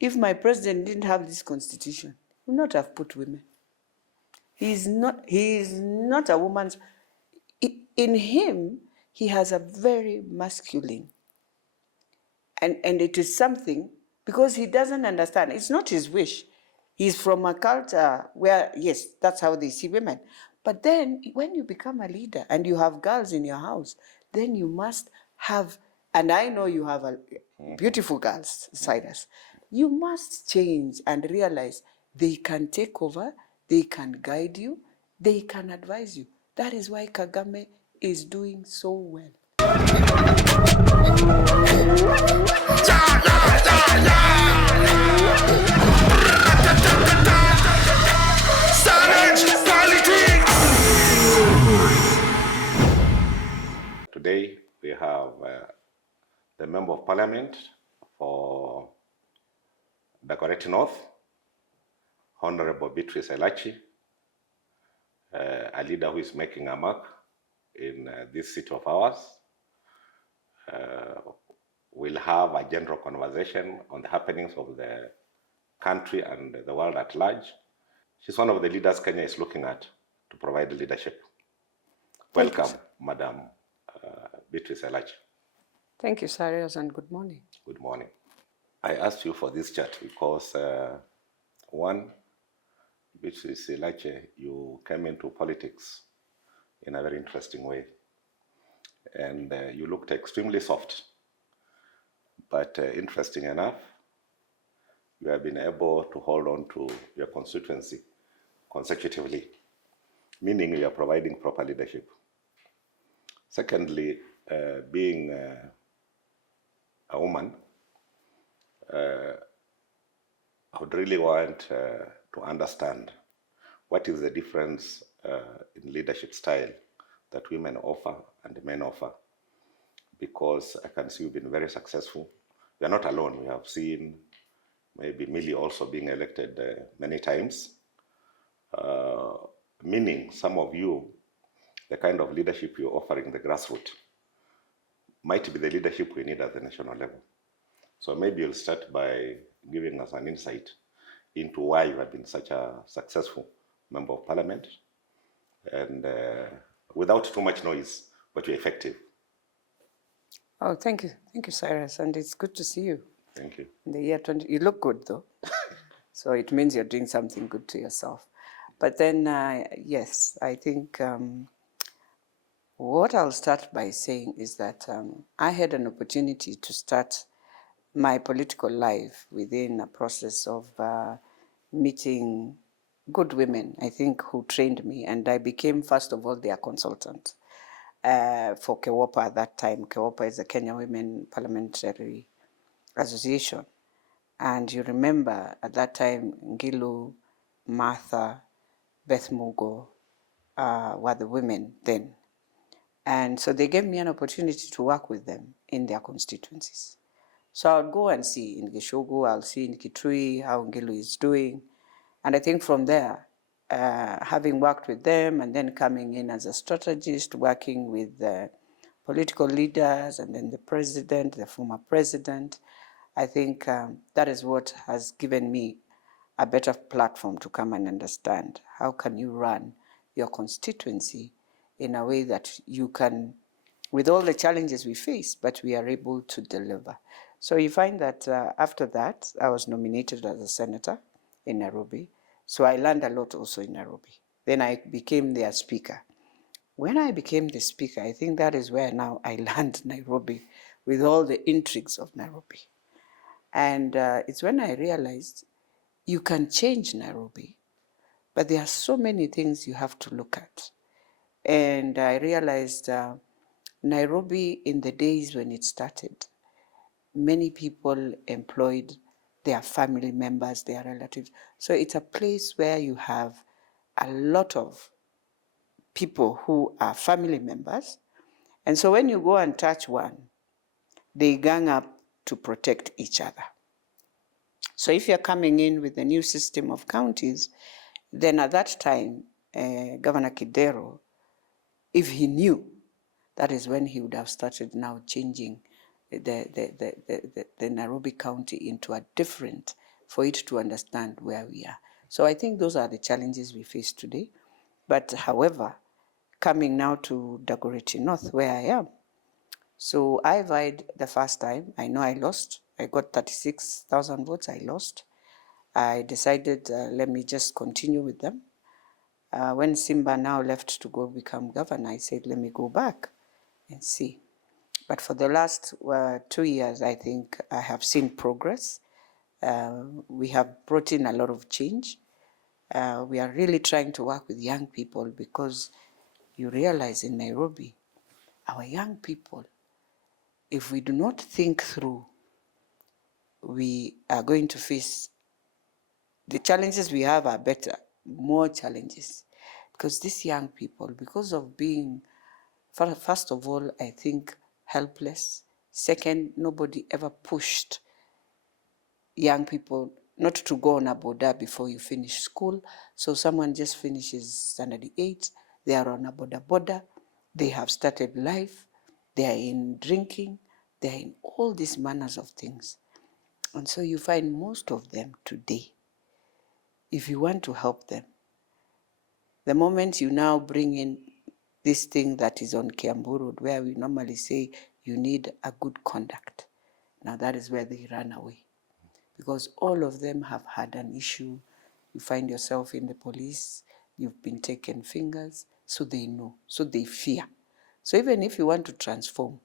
if my president didn't have this constitution, he would not have put women. He is not a woman's. In him, he has a very masculine. And it is something, because he doesn't understand. It's not his wish. He's from a culture where, yes, that's how they see women. But then when you become a leader and you have girls in your house, then you must have, and I know you have a beautiful girls, Cyrus, you must change and realize they can take over, they can guide you, they can advise you. That is why Kagame is doing so well. Today we have the Member of Parliament for Dagoretti North, Honorable Beatrice Elachi, a leader who is making a mark in this city of ours. We'll have a general conversation on the happenings of the country and the world at large. She's one of the leaders Kenya is looking at to provide leadership. Welcome, Madam Beatrice Elachi. Thank you, Cyrus, and good morning. Good morning. I asked you for this chat because, one, Beatrice Elachi, you came into politics in a very interesting way. And you looked extremely soft. But interesting enough, you have been able to hold on to your constituency consecutively, meaning you are providing proper leadership. Secondly, being a woman, I would really want to understand what is the difference in leadership style that women offer and men offer, because I can see you've been very successful. You're not alone. We have seen maybe Millie also being elected many times, meaning some of you, the kind of leadership you're offering the grassroots might be the leadership we need at the national level. So maybe you'll start by giving us an insight into why you have been such a successful Member of Parliament, and without too much noise, but you're effective. Oh, thank you, Cyrus, and it's good to see you. Thank you. In the year 20, you look good though, so it means you're doing something good to yourself. But then, yes, I think what I'll start by saying is that I had an opportunity to start my political life within a process of meeting good women, I think, who trained me, and I became, first of all, their consultant for KEWOPA at that time. KEWOPA is the Kenya Women Parliamentary Association. And you remember at that time, Ngilu, Martha, Beth Mugo were the women then. And so they gave me an opportunity to work with them in their constituencies. So I would go and see in Gishogu, I'll see in Kitui how Ngilu is doing. And I think from there, having worked with them and then coming in as a strategist, working with the political leaders and then the president, the former president, I think that is what has given me a better platform to come and understand how can you run your constituency in a way that you can, with all the challenges we face, but we are able to deliver. So you find that after that, I was nominated as a senator in Nairobi. So I learned a lot also in Nairobi. Then I became their speaker. When I became the speaker, I think that is where now I learned Nairobi with all the intrigues of Nairobi. And it's when I realized you can change Nairobi, but there are so many things you have to look at. And I realized Nairobi, in the days when it started, many people employed their family members, their relatives. So it's a place where you have a lot of people who are family members. And so when you go and touch one, they gang up to protect each other. So if you're coming in with the new system of counties, then at that time, Governor Kidero, if he knew, that is when he would have started now changing the Nairobi County into a different for it to understand where we are. So I think those are the challenges we face today. But however, coming now to Dagoretti North, where I am. So I vied the first time. I know I lost. I got 36,000 votes. I lost. I decided, let me just continue with them. When Simba now left to go become governor, I said, let me go back and see. But for the last 2 years, I think I have seen progress. We have brought in a lot of change. We are really trying to work with young people because you realize in Nairobi, our young people, if we do not think through, we are going to face the challenges we have are better, more challenges. Because these young people, because of being, first of all, I think, helpless. Second, nobody ever pushed young people not to go on a boda before you finish school. So someone just finishes standard 8, they are on a boda, they have started life, they are in drinking, they are in all these manners of things. And so you find most of them today, if you want to help them, the moment you now bring in this thing that is on Kiambu Road, where we normally say you need a good conduct, now that is where they run away. Because all of them have had an issue. You find yourself in the police, you've been taken fingers, so they know, so they fear. So even if you want to transform,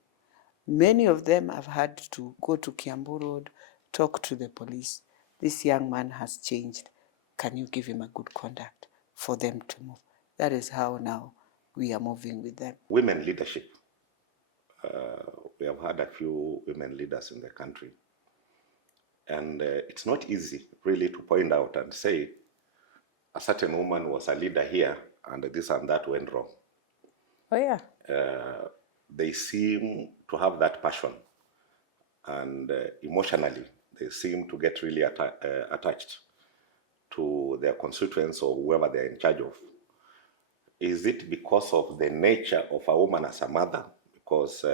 many of them have had to go to Kiambu Road, talk to the police. This young man has changed. Can you give him a good conduct for them to move? That is how now we are moving with them. Women leadership. We have had a few women leaders in the country. And it's not easy really to point out and say a certain woman was a leader here and this and that went wrong. Oh yeah. They seem to have that passion, and emotionally they seem to get really attached to their constituents or whoever they're in charge of. Is it because of the nature of a woman as a mother? Because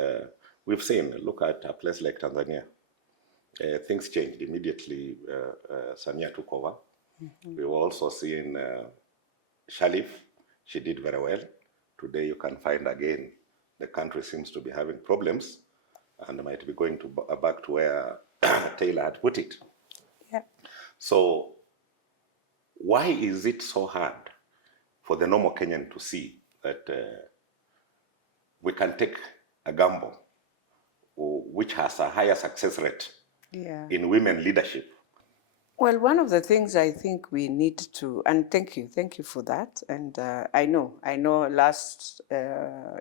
we've seen, look at a place like Tanzania. Things changed immediately. Samia took over. Mm-hmm. We were also seeing Shalif. She did very well. Today you can find again the country seems to be having problems and might be going to back to where Taylor had put it. Yeah. So why is it so hard for the normal Kenyan to see that we can take a gamble which has a higher success rate in women leadership? Well, one of the things I think we need to, and thank you for that. And I know last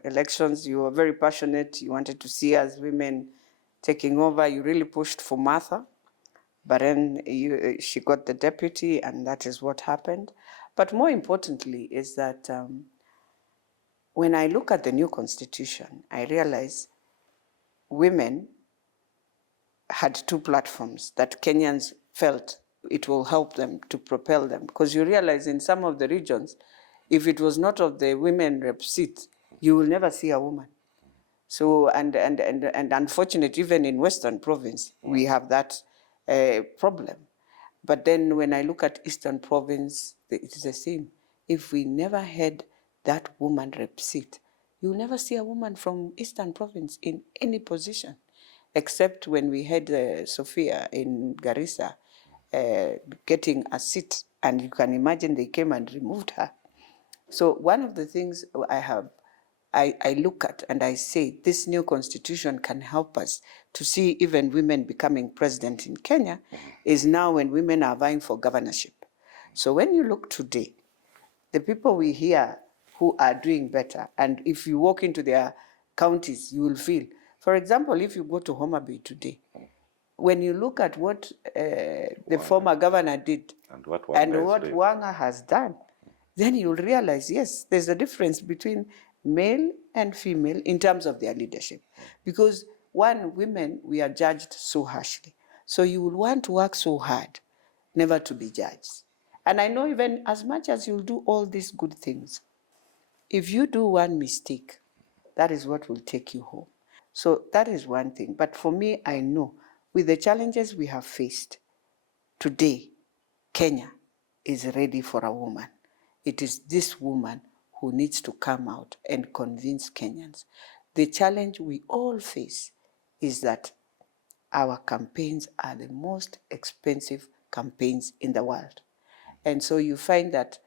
elections you were very passionate. You wanted to see us women taking over. You really pushed for Martha, but then she got the deputy, and that is what happened. But more importantly is that when I look at the new constitution, I realize women had two platforms that Kenyans felt it will help them to propel them. Because you realize in some of the regions, if it was not of the women rep seat, you will never see a woman. So, and unfortunately, even in Western Province, we have that problem. But then when I look at Eastern Province, it is the same. If we never had that woman rep seat, you'll never see a woman from Eastern Province in any position, except when we had Sophia in Garissa getting a seat, and you can imagine they came and removed her. So one of the things I look at and I say this new constitution can help us to see even women becoming president in Kenya is now when women are vying for governorship. So when you look today, the people we hear who are doing better, and if you walk into their counties, you will feel, for example, if you go to Homa Bay today, when you look at what the former governor did and what Wanga has done, then you'll realize, yes, there's a difference between male and female in terms of their leadership. Because women, we are judged so harshly. So you will want to work so hard, never to be judged. And I know even as much as you'll do all these good things, if you do one mistake, that is what will take you home. So that is one thing. But for me, I know with the challenges we have faced, today, Kenya is ready for a woman. It is this woman who needs to come out and convince Kenyans. The challenge we all face is that our campaigns are the most expensive campaigns in the world. And so you find that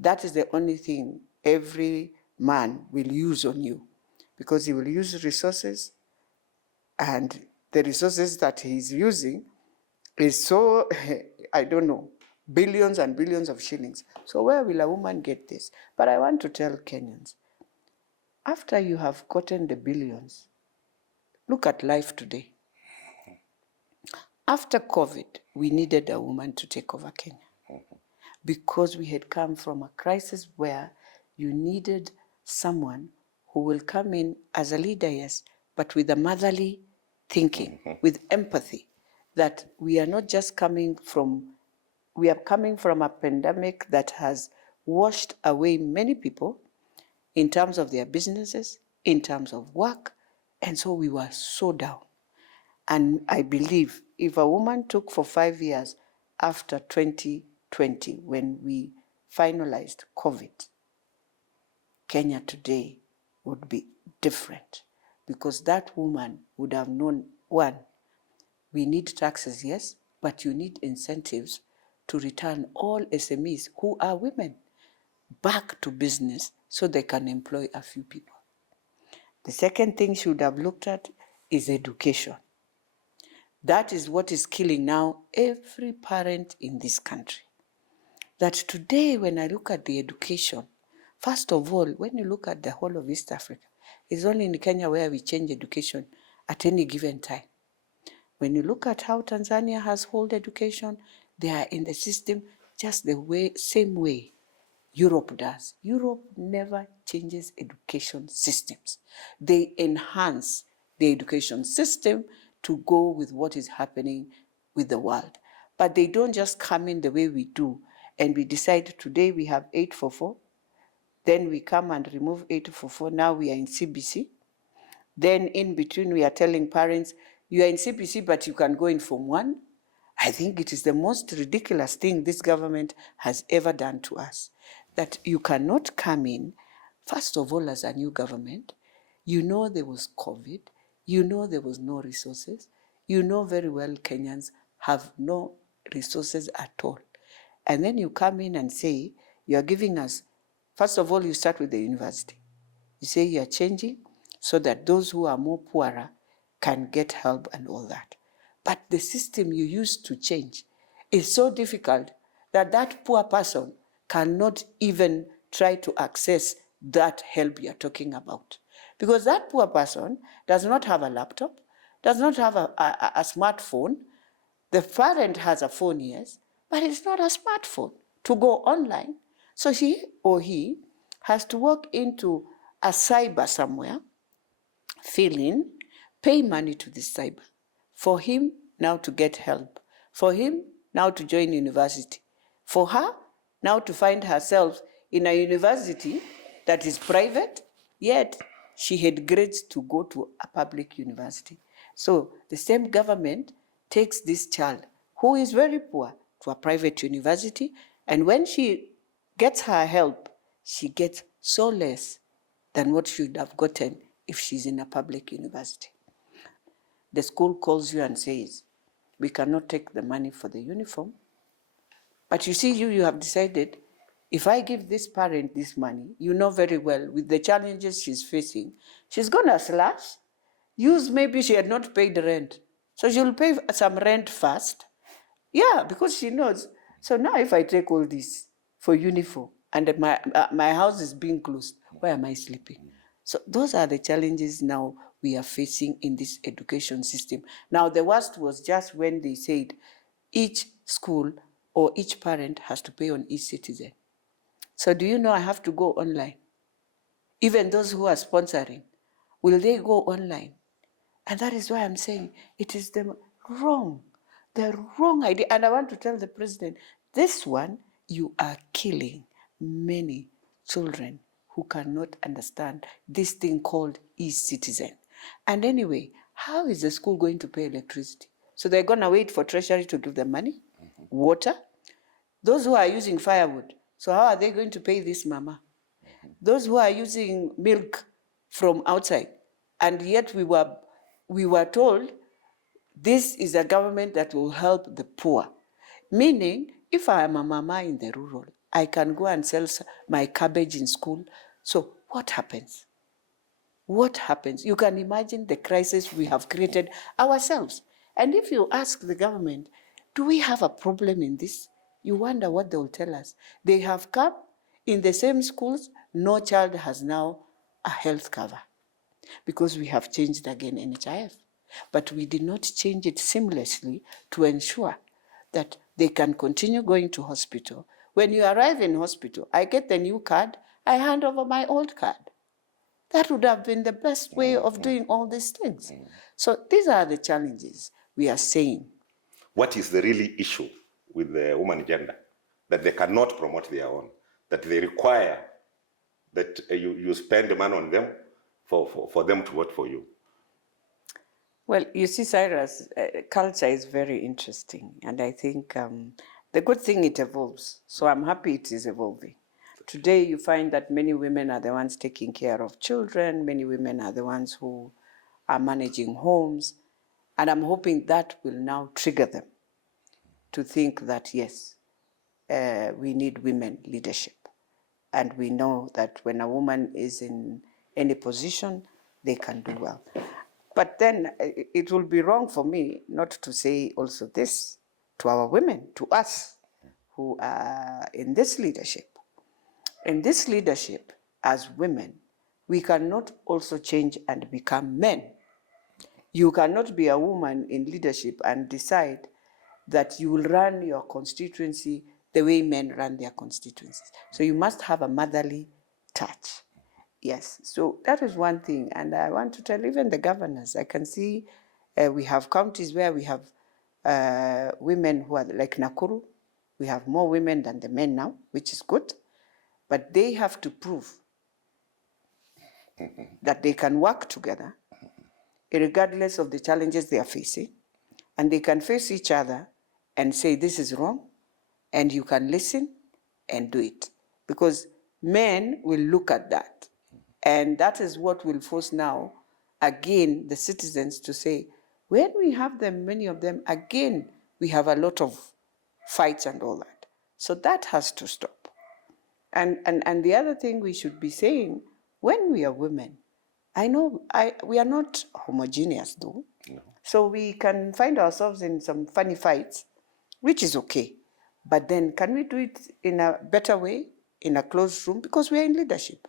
that is the only thing every man will use on you, because he will use resources, and the resources that he's using is so, I don't know, billions and billions of shillings. So where will a woman get this? But I want to tell Kenyans, after you have gotten the billions, look at life today. After COVID, we needed a woman to take over Kenya because we had come from a crisis where you needed someone who will come in as a leader, yes, but with a motherly thinking, with empathy, that we are not just coming from, we are coming from a pandemic that has washed away many people in terms of their businesses, in terms of work, and so we were so down. And I believe if a woman took for 5 years after 2020, when we finalized COVID, Kenya today would be different, because that woman would have known, one, we need taxes, yes, but you need incentives to return all SMEs who are women back to business so they can employ a few people. The second thing she would have looked at is education. That is what is killing now every parent in this country. That today, when I look at the education, first of all, when you look at the whole of East Africa, it's only in Kenya where we change education at any given time. When you look at how Tanzania has whole education, they are in the system just the same way Europe does. Europe never changes education systems. They enhance the education system to go with what is happening with the world. But they don't just come in the way we do, and we decide today we have 844, then we come and remove 844, now we are in CBC. Then in between we are telling parents, you are in CBC, but you can go in Form 1. I think it is the most ridiculous thing this government has ever done to us, that you cannot come in, first of all, as a new government. You know there was COVID, you know there was no resources, you know very well Kenyans have no resources at all. And then you come in and say, you are giving us, first of all, you start with the university. You say you are changing so that those who are more poorer can get help and all that. But the system you used to change is so difficult that that poor person cannot even try to access that help you're talking about. Because that poor person does not have a laptop, does not have a smartphone. The parent has a phone, yes, but it's not a smartphone to go online. So she or he has to walk into a cyber somewhere, fill in, pay money to the cyber, for him now to get help, for him now to join university, for her now to find herself in a university that is private, yet she had grades to go to a public university. So the same government takes this child who is very poor to a private university, and when she gets her help, she gets so less than what she would have gotten if she's in a public university. The school calls you and says, we cannot take the money for the uniform, but you see, you have decided, if I give this parent this money, you know very well, with the challenges she's facing, she's gonna slash, maybe she had not paid rent. So she'll pay some rent first. Yeah, because she knows. So now if I take all this for uniform and my house is being closed, where am I sleeping? So those are the challenges now we are facing in this education system. Now the worst was just when they said each school or each parent has to pay on eCitizen. So do you know I have to go online? Even those who are sponsoring, will they go online? And that is why I'm saying it is the wrong idea. And I want to tell the president, this one, you are killing many children who cannot understand this thing called eCitizen. And anyway, how is the school going to pay electricity? So they're going to wait for Treasury to give them money? water. Those who are using firewood, so how are they going to pay this mama? Those who are using milk from outside, and yet we were told this is a government that will help the poor. Meaning, if I am a mama in the rural, I can go and sell my cabbage in school. So what happens? What happens? You can imagine the crisis we have created ourselves. And if you ask the government, do we have a problem in this? You wonder what they will tell us. They have come in the same schools, no child has now a health cover because we have changed again NHIF. But we did not change it seamlessly to ensure that they can continue going to hospital. When you arrive in hospital, I get the new card, I hand over my old card. That would have been the best way of doing all these things. So these are the challenges we are saying. What is the really issue with the woman gender? That they cannot promote their own, that they require that you spend money on them for them to vote for you. Well, you see, Cyrus, culture is very interesting. And I think the good thing, it evolves. So I'm happy it is evolving. Today, you find that many women are the ones taking care of children. Many women are the ones who are managing homes. And I'm hoping that will now trigger them to think that, yes, we need women leadership. And we know that when a woman is in any position, they can do well. But then it will be wrong for me not to say also this to our women, to us who are in this leadership. In this leadership, as women, we cannot also change and become men. You cannot be a woman in leadership and decide that you will run your constituency the way men run their constituencies. So you must have a motherly touch. Yes, so that is one thing. And I want to tell even the governors, I can see we have counties where we have women who are like Nakuru. We have more women than the men now, which is good. But they have to prove that they can work together, regardless of the challenges they are facing, and they can face each other and say, this is wrong, and you can listen and do it. Because men will look at that. And that is what will force now, again, the citizens to say, when we have them, many of them, again, we have a lot of fights and all that. So that has to stop. And the other thing we should be saying, when we are women, I know we are not homogeneous though. No. So we can find ourselves in some funny fights, which is okay. But then can we do it in a better way, in a closed room? Because we are in leadership.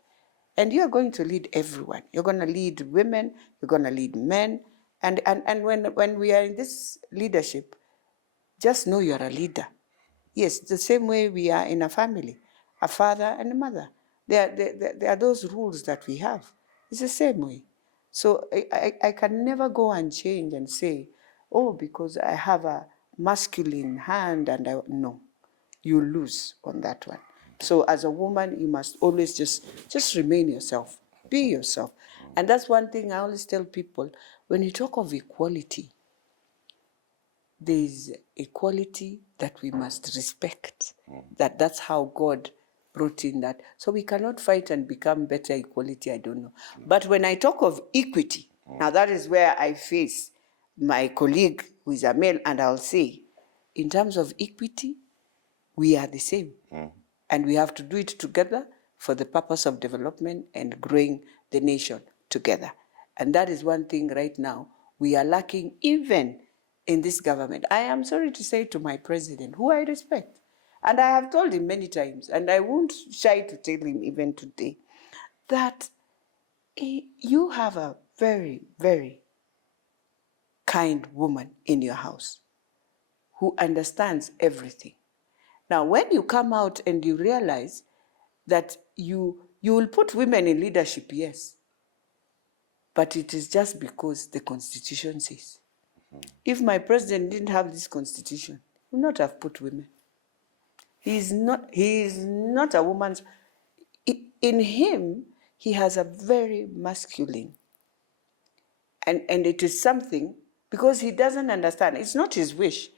And you are going to lead everyone. You're going to lead women, you're going to lead men. And when we are in this leadership, just know you're a leader. Yes, the same way we are in a family, a father and a mother. There are those rules that we have. It's the same way. So I can never go and change and say, oh, because I have a masculine hand and no, you lose on that one. So as a woman, you must always just remain yourself, be yourself. And that's one thing I always tell people, when you talk of equality, there's equality that we must respect. That's how God brought in that. So we cannot fight and become better equality, I don't know. But when I talk of equity, now that is where I face my colleague who is a male, and I'll say, in terms of equity, we are the same. And we have to do it together for the purpose of development and growing the nation together. And that is one thing right now we are lacking even in this government. I am sorry to say to my president, who I respect, and I have told him many times, and I won't shy to tell him even today, that you have a very, very kind woman in your house who understands everything. Now, when you come out and you realize that you will put women in leadership, yes, but it is just because the Constitution says. If my president didn't have this Constitution, he would not have put women. He is not a woman's. In him, he has a very masculine. And it is something, because he doesn't understand. It's not his wish.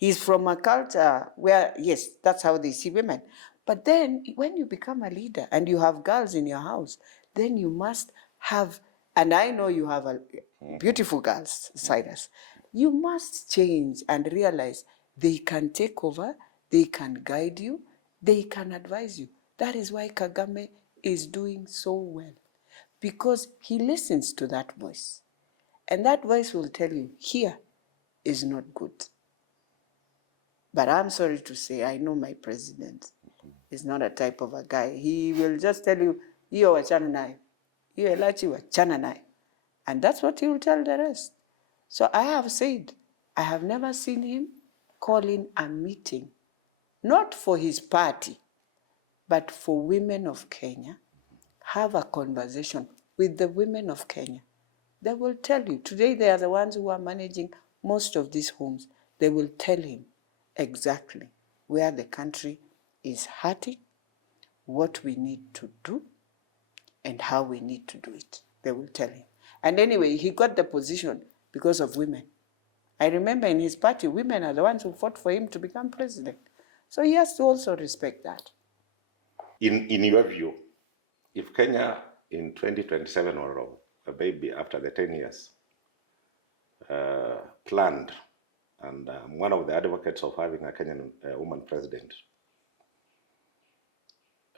He's from a culture where, yes, that's how they see women. But then when you become a leader and you have girls in your house, then you must have, and I know you have a beautiful girls, Cyrus, you must change and realize they can take over, they can guide you, they can advise you. That is why Kagame is doing so well, because he listens to that voice. And that voice will tell you, here is not good. But I'm sorry to say, I know my president is not a type of a guy. He will just tell you, hiyo wachana nayo, hiyo Elachi wachana nayo. And that's what he will tell the rest. So I have said, I have never seen him calling a meeting, not for his party, but for women of Kenya, have a conversation with the women of Kenya. They will tell you, today they are the ones who are managing most of these homes. They will tell him exactly where the country is hurting, what we need to do, and how we need to do it. They will tell him. And anyway, he got the position because of women. I remember in his party, women are the ones who fought for him to become president. So he has to also respect that. In your view, if Kenya in 2027 or maybe after the 10 years planned, and I'm one of the advocates of having a Kenyan woman president,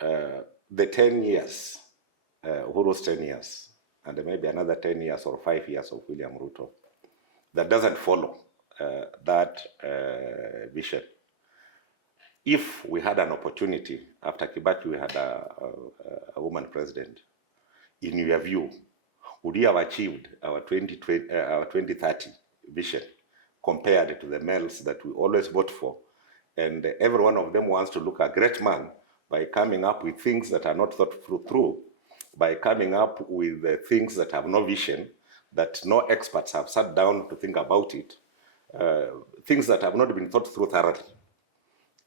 the 10 years, Uhuru's 10 years, and maybe another 10 years or 5 years of William Ruto, that doesn't follow that vision. If we had an opportunity, after Kibaki we had a woman president, in your view, would you have achieved our 2030 vision compared to the males that we always vote for? And every one of them wants to look a great man by coming up with things that are not thought through, by coming up with things that have no vision, that no experts have sat down to think about it, things that have not been thought through thoroughly.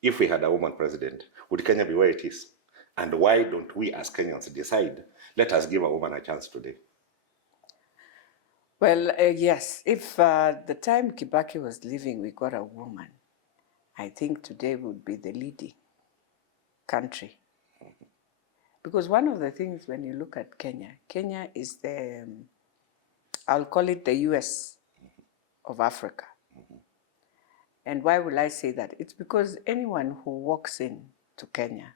If we had a woman president, would Kenya be where it is? And why don't we as Kenyans decide, let us give a woman a chance today? Well, yes, if the time Kibaki was living, we got a woman, I think today would be the leading country. Because one of the things when you look at Kenya, Kenya is the, I'll call it the US of Africa. And why will I say that? It's because anyone who walks in to Kenya,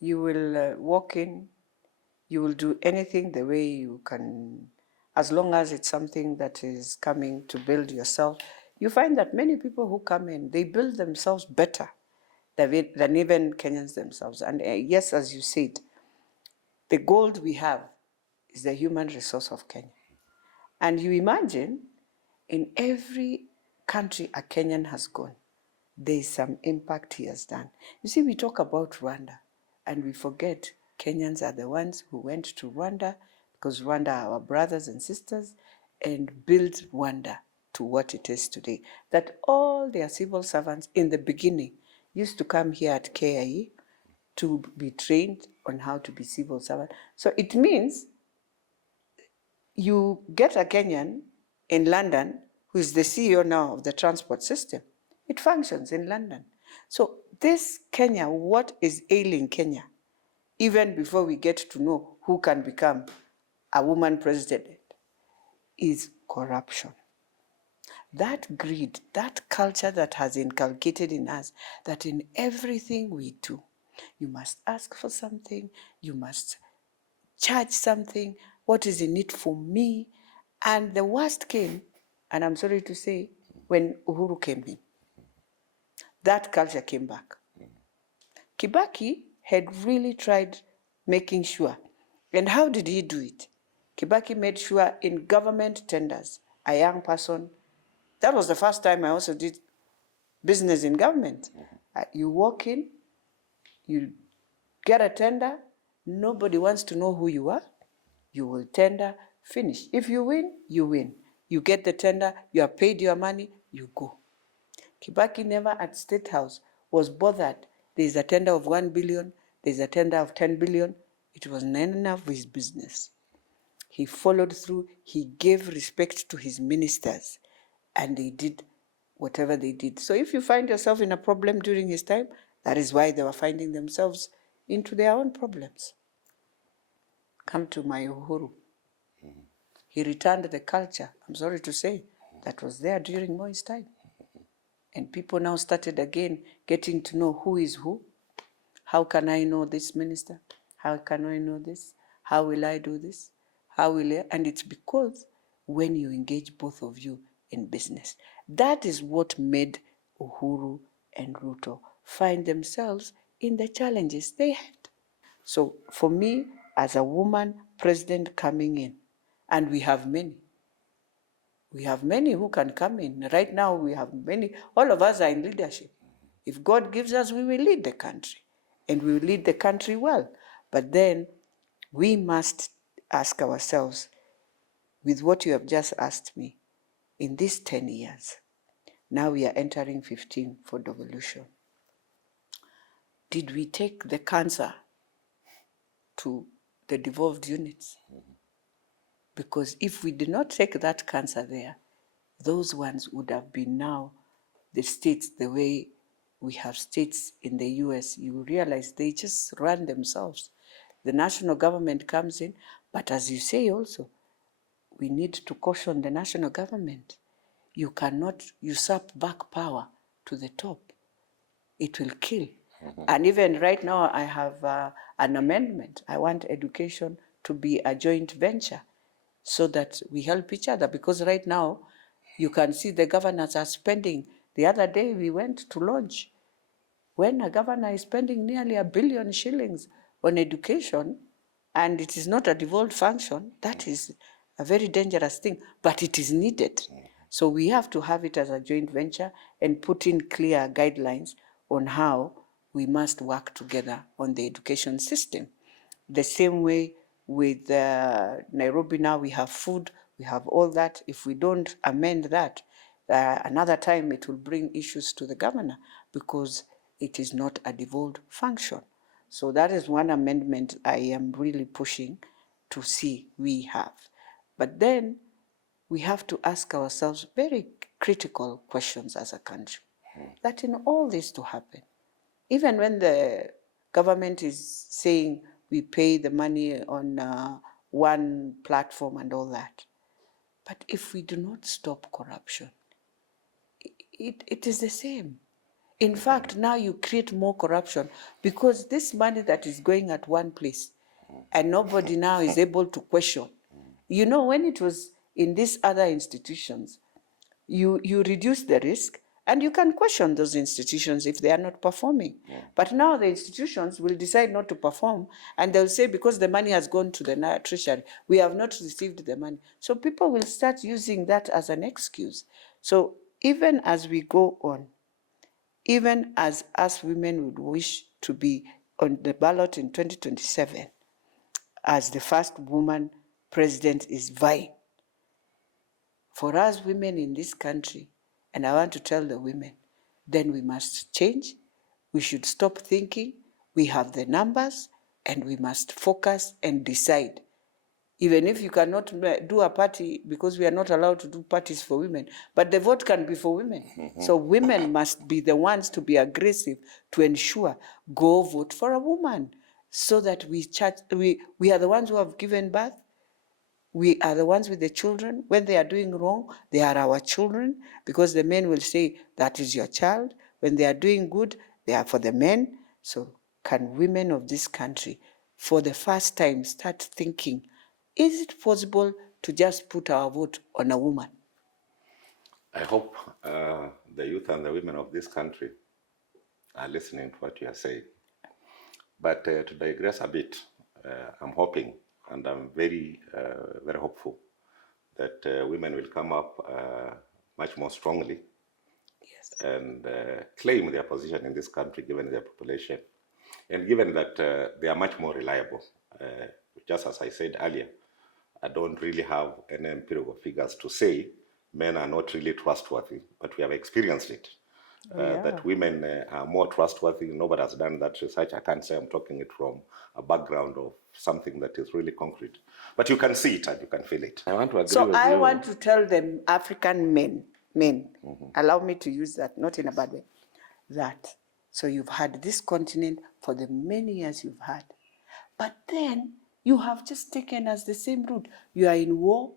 you will walk in, you will do anything the way you can, as long as it's something that is coming to build yourself. You find that many people who come in, they build themselves better than even Kenyans themselves. And yes, as you said, the gold we have is the human resource of Kenya. And you imagine, in every country a Kenyan has gone, there is some impact he has done. You see, we talk about Rwanda, and we forget Kenyans are the ones who went to Rwanda, because Rwanda are our brothers and sisters, and built Rwanda to what it is today. That all their civil servants in the beginning used to come here at KIE to be trained on how to be civil servants. So it means you get a Kenyan in London who is the CEO now of the transport system. It functions in London. So this Kenya, what is ailing Kenya, even before we get to know who can become a woman president, is corruption. That greed, that culture that has inculcated in us, that in everything we do, you must ask for something, you must charge something, what is in it for me? And the worst came, and I'm sorry to say, when Uhuru came in. That culture came back. Kibaki had really tried making sure. And how did he do it? Kibaki made sure in government tenders, a young person, that was the first time I also did business in government. You walk in, you get a tender, nobody wants to know who you are. You will tender, finish. If you win, you win. You get the tender, you are paid your money, you go. Kibaki never at State House was bothered. There's a tender of 1 billion, there's a tender of 10 billion. It was none of his business. He followed through, he gave respect to his ministers, and they did whatever they did. So if you find yourself in a problem during his time, that is why they were finding themselves into their own problems. Come to my Uhuru. He returned the culture, I'm sorry to say, that was there during Moi's time. And people now started again getting to know who is who. How can I know this minister? How can I know this? How will I do this? How will I? And it's because when you engage both of you in business, that is what made Uhuru and Ruto find themselves in the challenges they had. So for me, as a woman president coming in, and we have many who can come in. Right now we have many, all of us are in leadership. If God gives us, we will lead the country, and we will lead the country well. But then we must ask ourselves, with what you have just asked me, in these 10 years, now we are entering 15 for devolution. Did we take the cancer to the devolved units? Because if we did not take that cancer there, those ones would have been now the states the way we have states in the US. You realize they just run themselves. The national government comes in, but as you say also, we need to caution the national government. You cannot usurp back power to the top. It will kill. And even right now, I have an amendment. I want education to be a joint venture so that we help each other. Because right now, you can see the governors are spending. The other day, we went to launch. When a governor is spending nearly R1 billion shillings on education, and it is not a devolved function, that is a very dangerous thing, but it is needed. So we have to have it as a joint venture and put in clear guidelines on how we must work together on the education system. The same way with Nairobi now, we have food, we have all that. If we don't amend that, another time it will bring issues to the governor because it is not a devolved function. So that is one amendment I am really pushing to see we have. But then we have to ask ourselves very critical questions as a country. That in all this to happen, even when the government is saying we pay the money on one platform and all that, but if we do not stop corruption, it is the same. In fact, now you create more corruption because this money that is going at one place and nobody now is able to question. You know, when it was in these other institutions, you reduce the risk and you can question those institutions if they are not performing. But now the institutions will decide not to perform and they'll say because the money has gone to the treasury, we have not received the money. So people will start using that as an excuse. So even as we go on, even as us women would wish to be on the ballot in 2027, as the first woman president is vying, for us women in this country, and I want to tell the women, then we must change. We should stop thinking we have the numbers and we must focus and decide. Even if you cannot do a party, because we are not allowed to do parties for women, but the vote can be for women. So women must be the ones to be aggressive to ensure, go vote for a woman, so that we are the ones who have given birth. We are the ones with the children. When they are doing wrong, they are our children, because the men will say, that is your child. When they are doing good, they are for the men. So can women of this country, for the first time, start thinking, is it possible to just put our vote on a woman? I hope the youth and the women of this country are listening to what you are saying. But to digress a bit, I'm hoping and I'm very, very hopeful that women will come up much more strongly. Yes. And claim their position in this country given their population. And given that they are much more reliable. Just as I said earlier, I don't really have any empirical figures to say men are not really trustworthy, but we have experienced it. That women are more trustworthy. Nobody has done that research. I can't say I'm talking it from a background of something that is really concrete. But you can see it and you can feel it. I want to agree with you. So I want to tell them, African men, men. Allow me to use that, not in a bad way. That. So you've had this continent for the many years you've had. But then you have just taken as the same route. You are in war,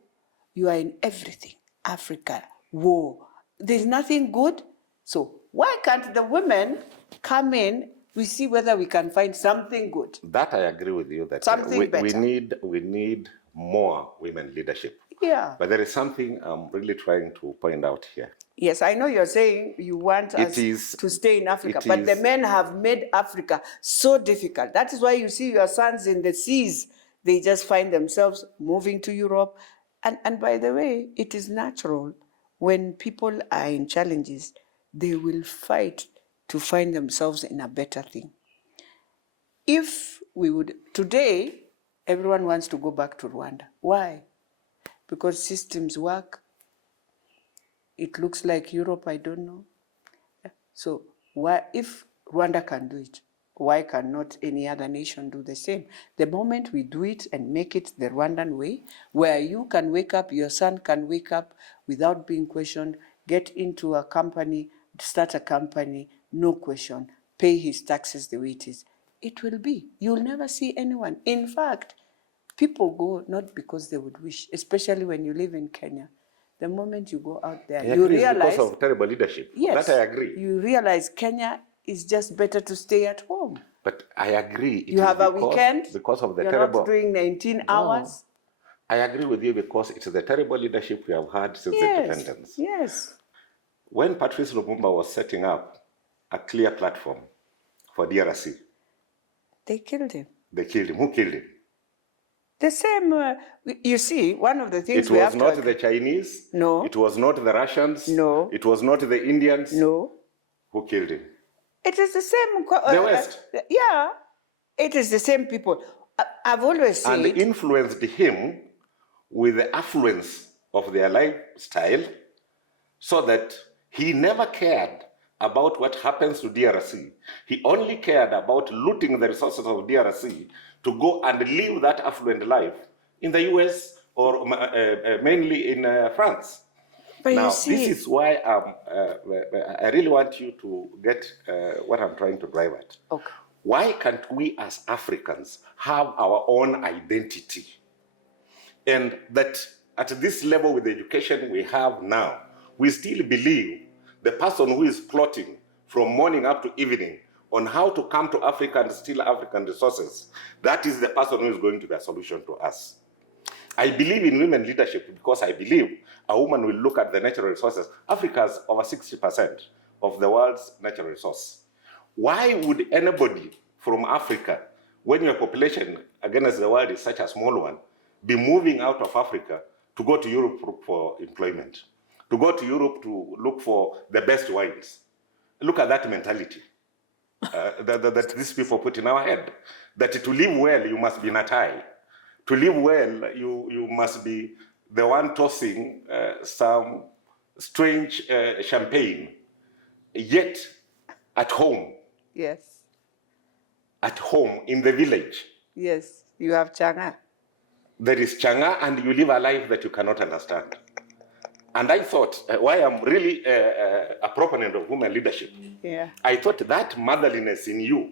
you are in everything. Africa, war. There's nothing good. So why can't the women come in? We see whether we can find something good. That I agree with you that Something better. we need more women leadership. Yeah. But there is something I'm really trying to point out here. Yes, I know you're saying you want us to stay in Africa, but the men have made Africa so difficult. That is why you see your sons in the seas. They just find themselves moving to Europe. And by the way, it is natural when people are in challenges, they will fight to find themselves in a better thing. If we would, today, everyone wants to go back to Rwanda. Why? Because systems work. It looks like Europe, I don't know. So why, if Rwanda can do it, why cannot any other nation do the same? The moment we do it and make it the Rwandan way, where you can wake up, your son can wake up without being questioned, get into a company, start a company, no question, pay his taxes the way it is, it will be. You'll never see anyone. In fact, people go not because they would wish, especially when you live in Kenya. The moment you go out there, you realize, because of terrible leadership. Yes, that I agree. You realize Kenya is just better to stay at home. But I agree. You have a weekend because of the you're terrible. not doing 19 hours. I agree with you because it's the terrible leadership we have had since independence. Yes. When Patrice Lumumba was setting up a clear platform for DRC, they killed him. They killed him. Who killed him? The same, you see, one of the things we have to... It was not the Chinese. No. It was not the Russians. No. It was not the Indians. No. Who killed him? It is the same... the West. Yeah. It is the same people. I've always said... And influenced him with the affluence of their lifestyle so that he never cared about what happens to DRC. He only cared about looting the resources of DRC to go and live that affluent life in the US or mainly in France. But now, you see, this is why I really want you to get what I'm trying to drive at. Okay. Why can't we as Africans have our own identity? And that at this level with the education we have now, we still believe the person who is plotting from morning up to evening on how to come to Africa and steal African resources, that is the person who is going to be a solution to us. I believe in women leadership because I believe a woman will look at the natural resources. Africa has over 60% of the world's natural resource. Why would anybody from Africa, when your population against the world is such a small one, be moving out of Africa to go to Europe for employment, to go to Europe to look for the best wines? Look at that mentality that these people put in our head, that to live well, you must be Natai. To live well, you must be the one tossing some strange champagne. Yet, at home. Yes. At home, in the village. Yes, you have changa. There is changa, and you live a life that you cannot understand. And I thought, why I'm really a proponent of women leadership, I thought that motherliness in you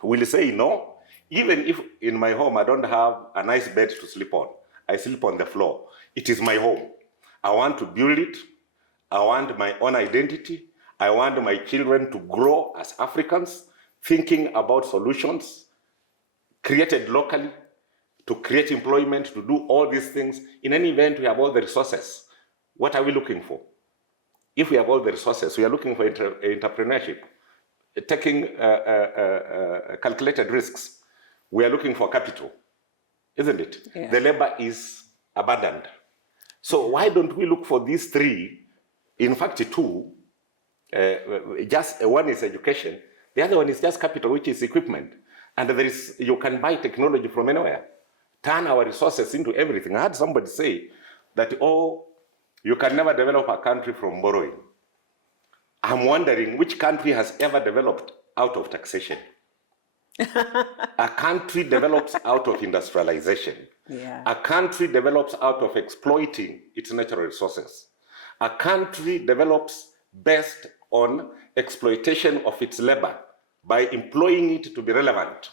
will say, no, even if in my home I don't have a nice bed to sleep on, I sleep on the floor. It is my home. I want to build it. I want my own identity. I want my children to grow as Africans, thinking about solutions created locally, to create employment, to do all these things. In any event, we have all the resources. What are we looking for? If we have all the resources, we are looking for entrepreneurship, taking calculated risks. We are looking for capital, isn't it? Yeah. The labor is abundant. So why don't we look for these three? In fact, two. Just one is education. The other one is just capital, which is equipment. And there is, you can buy technology from anywhere. Turn our resources into everything. I had somebody say that, oh, you can never develop a country from borrowing. I'm wondering which country has ever developed out of taxation. A country develops out of industrialization. Yeah. A country develops out of exploiting its natural resources. A country develops best on exploitation of its labor by employing it to be relevant.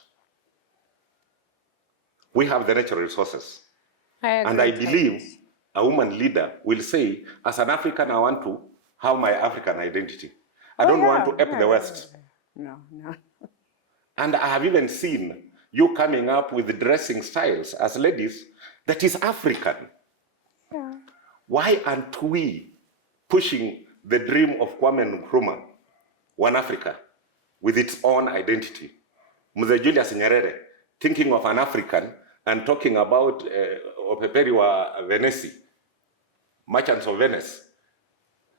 We have the natural resources. And I believe a woman leader will say, as an African, I want to have my African identity. I don't want to ape the West. No. And I have even seen you coming up with dressing styles as ladies that is African. Yeah. Why aren't we pushing the dream of Kwame Nkrumah, One Africa, with its own identity? Mzee Julius Nyerere, thinking of an African and talking about Opeperiwa Venesi, merchants of Venice.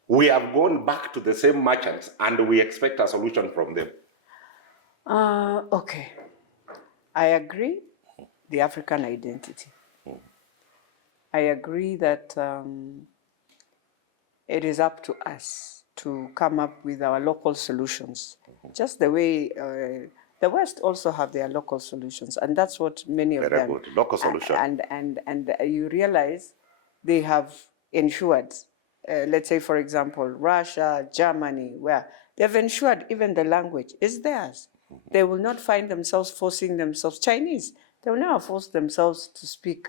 We have gone back to the same merchants and we expect a solution from them. Okay. I agree, the African identity. I agree that it is up to us to come up with our local solutions, just the way the West also have their local solutions, and that's what many of them. Very good, local solution. And you realize they have ensured, let's say, for example, Russia, Germany, where they've ensured even the language is theirs. They will not find themselves forcing themselves. Chinese, they will never force themselves to speak.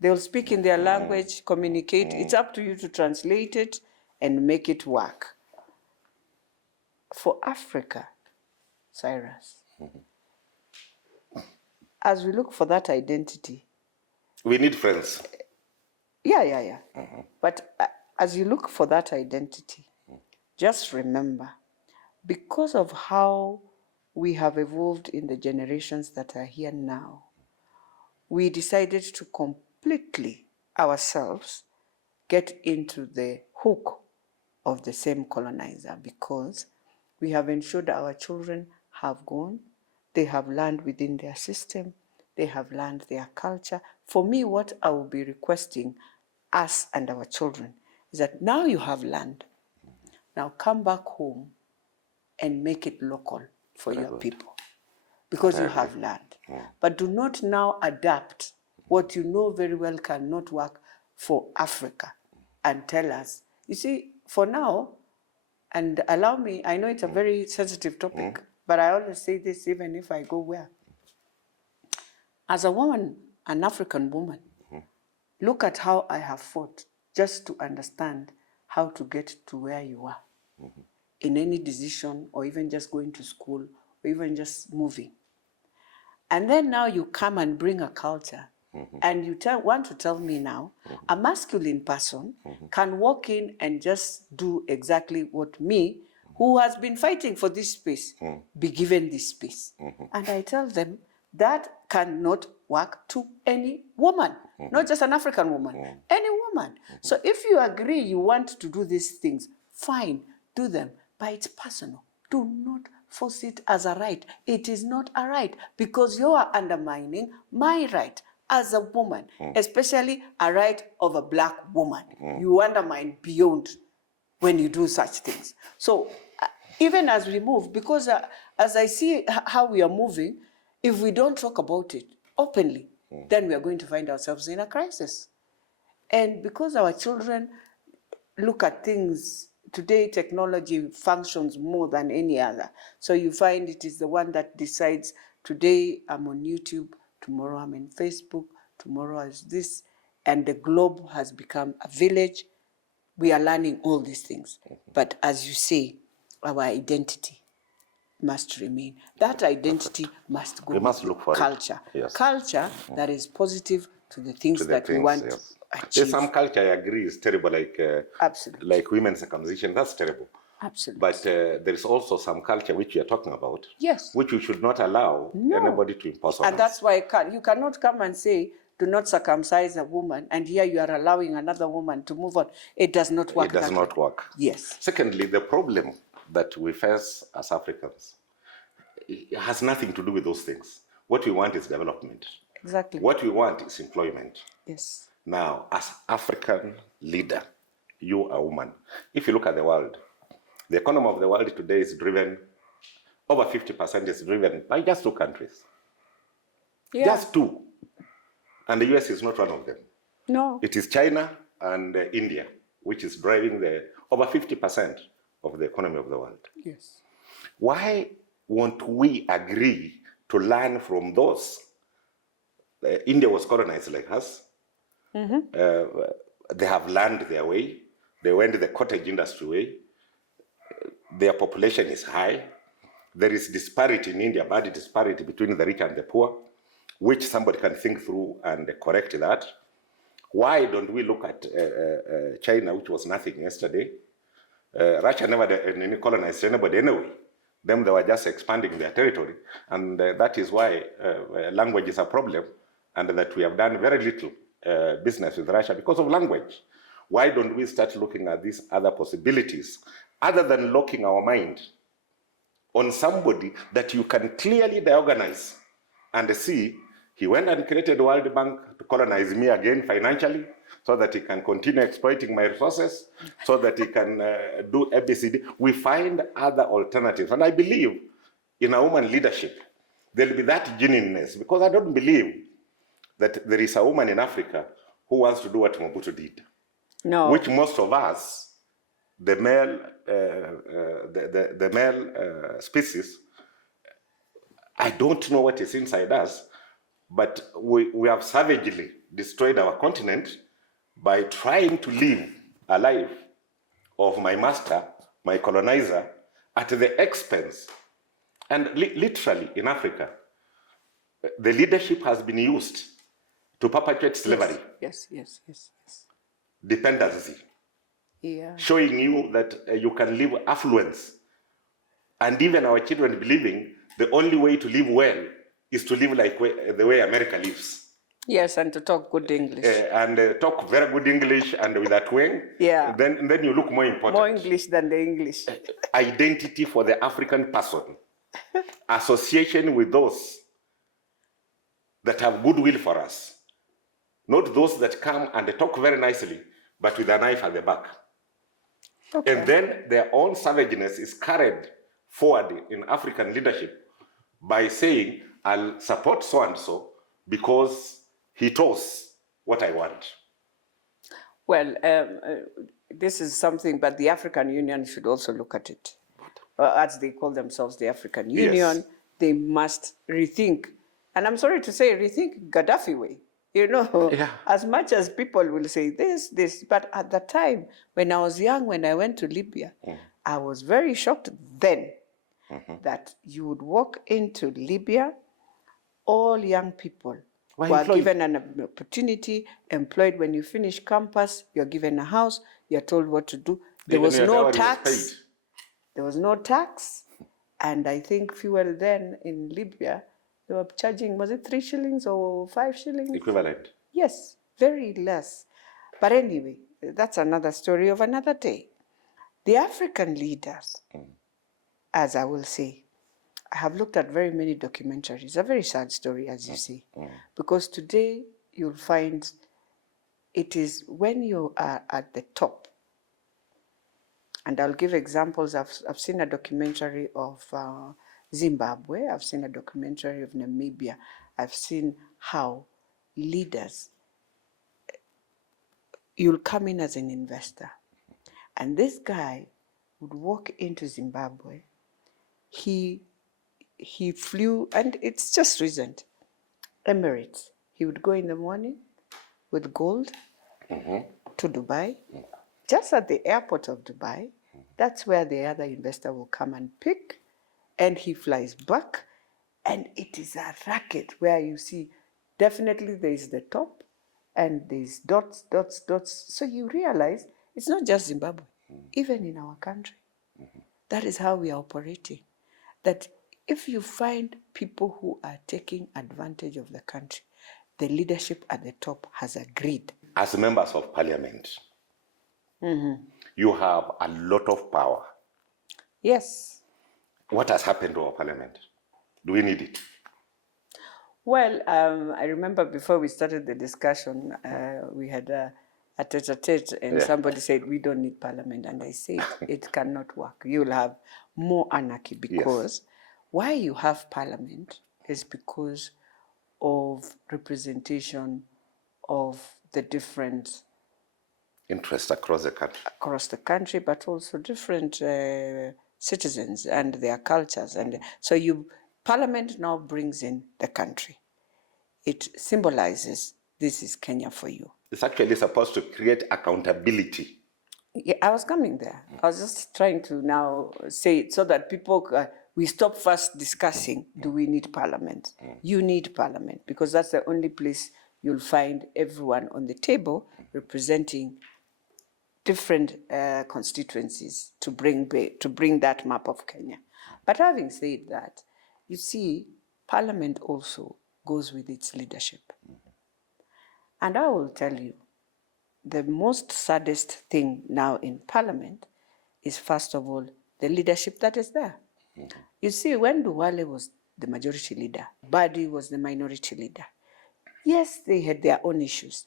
They'll speak in their language, communicate. It's up to you to translate it and make it work. For Africa, Cyrus, as we look for that identity, we need friends. Yeah. But as you look for that identity, just remember, because of how we have evolved in the generations that are here now, we decided to completely ourselves get into the hook of the same colonizer, because we have ensured our children have gone, they have learned within their system, they have learned their culture. For me, what I will be requesting us and our children is that now you have learned, now come back home and make it local for your people, because you have learned. But do not now adapt what you know very well cannot work for Africa and tell us. You see, for now, and allow me, I know it's a very sensitive topic, but I always say this even if I go where. As a woman, an African woman, look at how I have fought just to understand how to get to where you are in any decision, or even just going to school, or even just moving. And then now you come and bring a culture, and you want to tell me now, a masculine person can walk in and just do exactly what me, who has been fighting for this space, be given this space. And I tell them that cannot work to any woman, not just an African woman, any woman. So if you agree you want to do these things, fine, do them, but it's personal. Do not force it as a right. It is not a right, because you are undermining my right as a woman, especially a right of a black woman. You undermine beyond when you do such things. So even as we move, because as I see how we are moving, if we don't talk about it openly, then we are going to find ourselves in a crisis. And because our children look at things, today technology functions more than any other. So you find it is the one that decides, today I'm on YouTube, tomorrow I'm in Facebook, tomorrow is this, and the globe has become a village. We are learning all these things. But as you say, our identity must remain. That identity must go with culture. Culture that is positive to the things that we want to achieve. There's some culture I agree is terrible, like women's circumcision. That's terrible. Absolutely. But there is also some culture which you are talking about, yes, which we should not allow anybody to impose on us. And that's why you cannot come and say, do not circumcise a woman, and here you are allowing another woman to move on. It does not work. It does not work. Yes. Secondly, the problem that we face as Africans, it has nothing to do with those things. What we want is development. Exactly. What we want is employment. Yes. Now, as African leader, you a woman, if you look at the world, the economy of the world today is driven, over 50% is driven by just two countries. Yeah. Just two. And the US is not one of them. No. It is China and India. which is driving over 50% of the economy of the world. Yes. Why won't we agree to learn from those? India was colonized like us. They have learned their way. They went the cottage industry way. Their population is high. There is disparity in India, bad disparity between the rich and the poor, which somebody can think through and correct that. Why don't we look at China, which was nothing yesterday? Russia never colonized anybody anyway. Them, they were just expanding their territory. And that is why language is a problem, and that we have done very little business with Russia because of language. Why don't we start looking at these other possibilities, other than locking our mind on somebody that you can clearly diagnose and see he went and created World Bank to colonize me again financially so that he can continue exploiting my resources, so that he can do ABCD. We find other alternatives. And I believe in a woman leadership, there'll be that genuineness, because I don't believe that there is a woman in Africa who wants to do what Mobutu did. No. Which most of us, the male, species, I don't know what is inside us, but we have savagely destroyed our continent by trying to live a life of my master, my colonizer, at the expense. And literally in Africa, the leadership has been used to perpetuate slavery. Yes. Dependency. Yeah. Showing you that you can live affluence. And even our children believing the only way to live well is to live like the way America lives. Yes, and to talk good English. And talk very good English and with a twang. Yeah. Then you look more important. More English than the English. Identity for the African person. Association with those that have goodwill for us. Not those that come and they talk very nicely, but with a knife at the back. Okay. And then their own savageness is carried forward in African leadership by saying, I'll support so-and-so because he does what I want. Well, this is something, but the African Union should also look at it. As they call themselves, the African Union, yes. They must rethink, and I'm sorry to say, rethink Gaddafi way. You know, yeah. As much as people will say this, but at the time, when I was young, when I went to Libya, I was very shocked then that you would walk into Libya, all young people were given an opportunity, employed. When you finish campus, you're given a house, you're told what to do. There was no tax. There was no tax. And I think fuel then in Libya, they were charging, was it 3 shillings or 5 shillings? Equivalent. Yes, very less. But anyway, that's another story of another day. The African leaders, as I will say, I have looked at very many documentaries, a very sad story, as you see, because today you'll find it is when you are at the top, and I'll give examples. I've seen a documentary of Zimbabwe, I've seen a documentary of Namibia, I've seen how leaders, you'll come in as an investor, and this guy would walk into Zimbabwe, he flew, and it's just recent, Emirates. He would go in the morning with gold to Dubai. Just at the airport of Dubai, that's where the other investor will come and pick, and he flies back, and it is a racket where you see definitely there is the top, and there's dots. So you realize it's not just Zimbabwe, even in our country. That is how we are operating. That if you find people who are taking advantage of the country, the leadership at the top has agreed. As members of parliament, you have a lot of power. Yes. What has happened to our parliament? Do we need it? Well, I remember before we started the discussion, we had a tete-a-tete, and somebody said, we don't need parliament. And I said, it cannot work. You'll have more anarchy, because why you have parliament is because of representation of the different interests across the country. Across the country, but also different citizens and their cultures. And so Parliament now brings in the country. It symbolizes this is Kenya for you. It's actually supposed to create accountability. Yeah, I was coming there. I was just trying to now say it so that people, we stop first discussing, do we need Parliament? You need Parliament, because that's the only place you'll find everyone on the table representing different constituencies to bring that map of Kenya. But having said that, you see, Parliament also goes with its leadership. And I will tell you, the most saddest thing now in Parliament is, first of all, the leadership that is there. You see, when Duale was the majority leader, Badi was the minority leader. Yes, they had their own issues,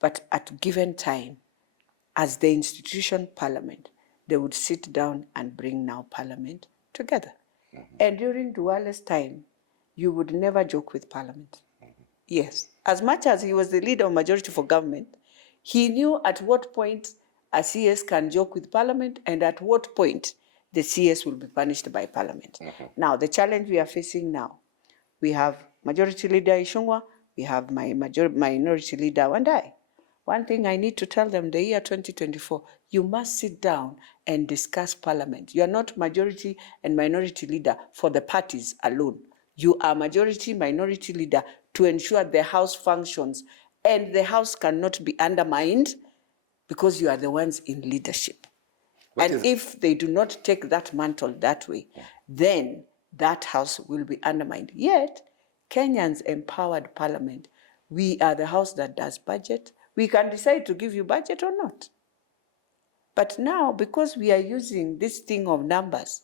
but at given time, as the institution Parliament, they would sit down and bring now Parliament together. And during Duale's time, you would never joke with Parliament. Yes, as much as he was the leader of majority for government, he knew at what point a CS can joke with Parliament and at what point the CS will be punished by Parliament. Now, the challenge we are facing now, we have majority leader Ishungwa, we have my minority leader Wandai. One thing I need to tell them, the year 2024, you must sit down and discuss Parliament. You are not majority and minority leader for the parties alone. You are majority, minority leader to ensure the House functions, and the House cannot be undermined because you are the ones in leadership. And if they do not take that mantle that way, then that House will be undermined. Yet, Kenyans empowered Parliament. We are the House that does budget. We can decide to give you budget or not. But now, because we are using this thing of numbers,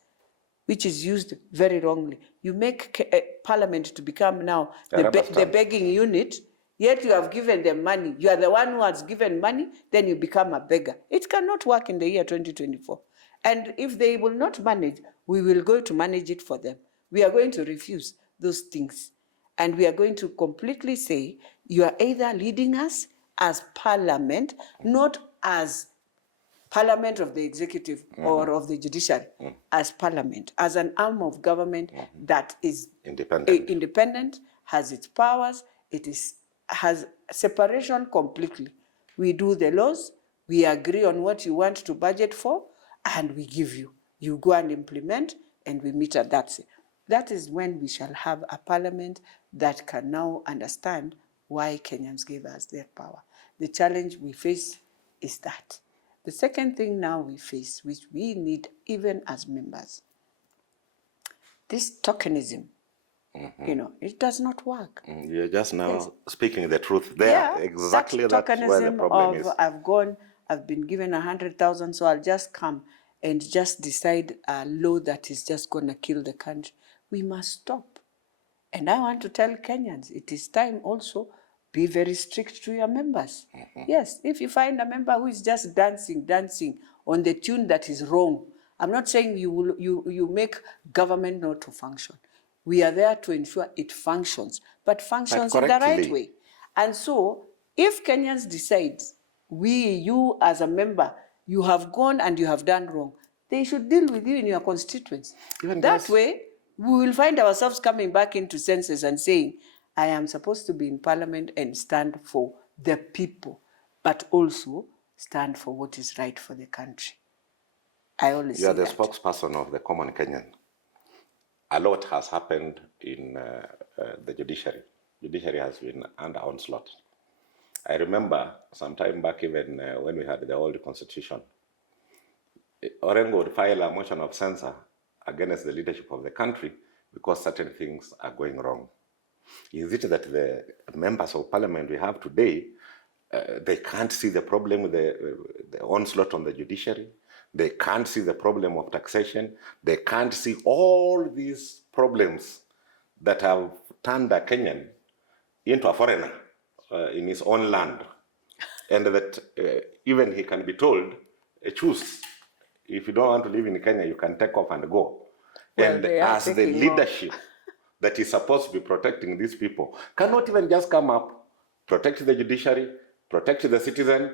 which is used very wrongly, you make Parliament to become now the begging unit, yet you have given them money. You are the one who has given money, then you become a beggar. It cannot work in the year 2024. And if they will not manage, we will go to manage it for them. We are going to refuse those things. And we are going to completely say, you are either leading us as Parliament, not as Parliament of the executive or of the judiciary, as Parliament, as an arm of government that is independent, has its powers, has separation completely. We do the laws, we agree on what you want to budget for, and we give you. You go and implement, and we meet at that. That is when we shall have a Parliament that can now understand why Kenyans gave us their power. The challenge we face is that. The second thing now we face, which we need even as members, this tokenism, it does not work. You're just now speaking the truth there. Yeah, exactly that's where the problem is. I've been given 100,000, so I'll just come and just decide a law that is just going to kill the country. We must stop. And I want to tell Kenyans, it is time also, be very strict to your members. Yes, if you find a member who is just dancing on the tune that is wrong, I'm not saying you make government not to function. We are there to ensure it functions, but functions in the right way. And so, if Kenyans decide, you as a member, you have gone and you have done wrong, they should deal with you in your constituents. That way, we will find ourselves coming back into senses and saying, I am supposed to be in Parliament and stand for the people, but also stand for what is right for the country. I always say that. You are the spokesperson of the common Kenyan. A lot has happened in the judiciary. Judiciary has been under onslaught. I remember some time back, even when we had the old constitution, Orengo would file a motion of censure against the leadership of the country because certain things are going wrong. Is it that the members of Parliament we have today, they can't see the problem with the onslaught on the judiciary? They can't see the problem of taxation? They can't see all these problems that have turned a Kenyan into a foreigner in his own land? And that even he can be told, choose. If you don't want to live in Kenya, you can take off and go. Well, and as the leadership that is supposed to be protecting these people cannot even just come up, protect the judiciary, protect the citizen,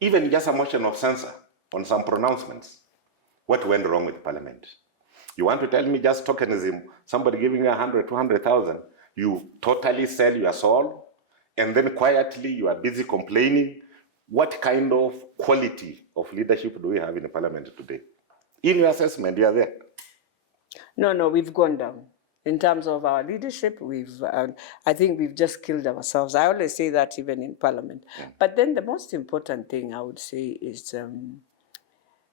even just a motion of censure on some pronouncements. What went wrong with Parliament? You want to tell me just tokenism, somebody giving 100, 200,000, you totally sell your soul, and then quietly you are busy complaining? What kind of quality of leadership do we have in the Parliament today? In your assessment, you are there. No, we've gone down. In terms of our leadership, I think we've just killed ourselves. I always say that even in Parliament. Yeah. But then the most important thing I would say is,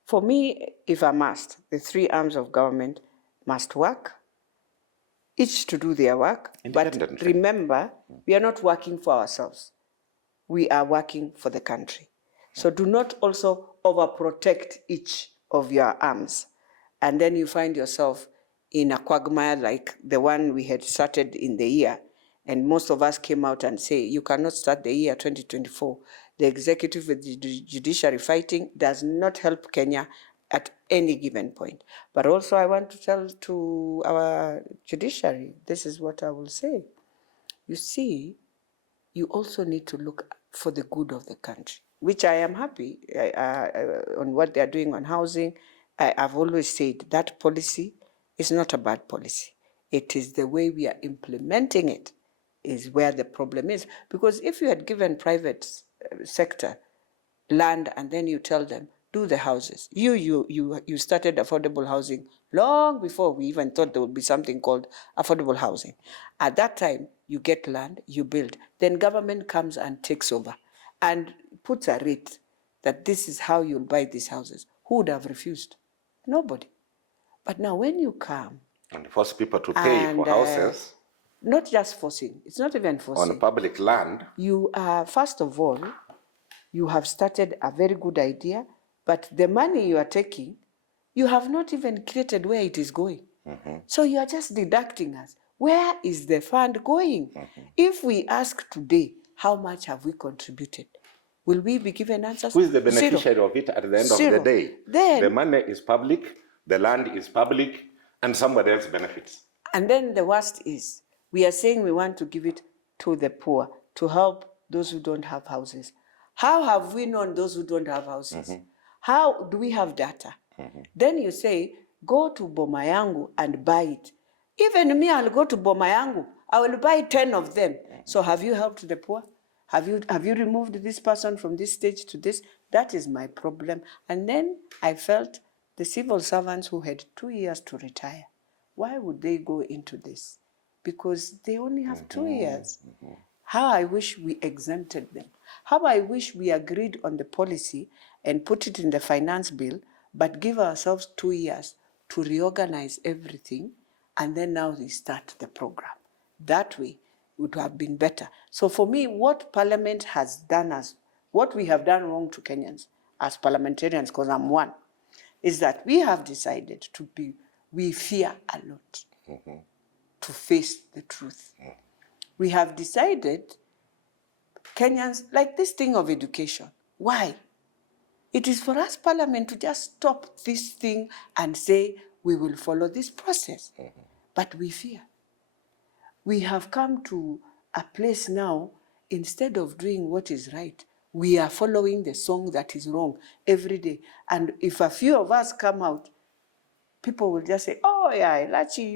for me, if I must, the three arms of government must work, each to do their work. But remember, we are not working for ourselves. We are working for the country. So do not also overprotect each of your arms. And then you find yourself in a quagmire like the one we had started in the year. And most of us came out and say, you cannot start the year 2024. The executive with the judiciary fighting does not help Kenya at any given point. But also I want to tell to our judiciary, this is what I will say. You see, you also need to look for the good of the country, which I am happy on what they are doing on housing. I've always said that policy is not a bad policy. It is the way we are implementing it is where the problem is. Because if you had given private sector land and then you tell them, do the houses. You started affordable housing long before we even thought there would be something called affordable housing. At that time, you get land, you build. Then government comes and takes over and puts a rate that this is how you'll buy these houses. Who would have refused? Nobody. But now when you come and force people to pay for houses, not just forcing, it's not even forcing. On public land. You are, first of all, you have started a very good idea, but the money you are taking, you have not even created where it is going. Mm-hmm. So you are just deducting us. Where is the fund going? Mm-hmm. If we ask today, how much have we contributed? Will we be given answers? Who is the beneficiary of it at the end of the day? Then, the money is public, the land is public, and somebody else benefits. And then the worst is, we are saying we want to give it to the poor, to help those who don't have houses. How have we known those who don't have houses? Mm-hmm. How do we have data? Mm-hmm. Then you say, go to Boma Yangu and buy it. Even me, I'll go to Boma Yangu. I will buy 10 of them. Mm-hmm. So have you helped the poor? Have you removed this person from this stage to this? That is my problem. And then I felt the civil servants who had 2 years to retire, why would they go into this? Because they only have 2 years. Mm-hmm. How I wish we exempted them. How I wish we agreed on the policy and put it in the finance bill, but give ourselves 2 years to reorganize everything, and then now restart the program. That way would have been better. So for me, what Parliament has done what we have done wrong to Kenyans as parliamentarians, because I'm one, is that we have decided we fear a lot to face the truth. We have decided, Kenyans, like this thing of education. Why? It is for us, Parliament, to just stop this thing and say, we will follow this process. But we fear. We have come to a place now, instead of doing what is right, we are following the song that is wrong every day. And if a few of us come out, people will just say, oh yeah, Elachi,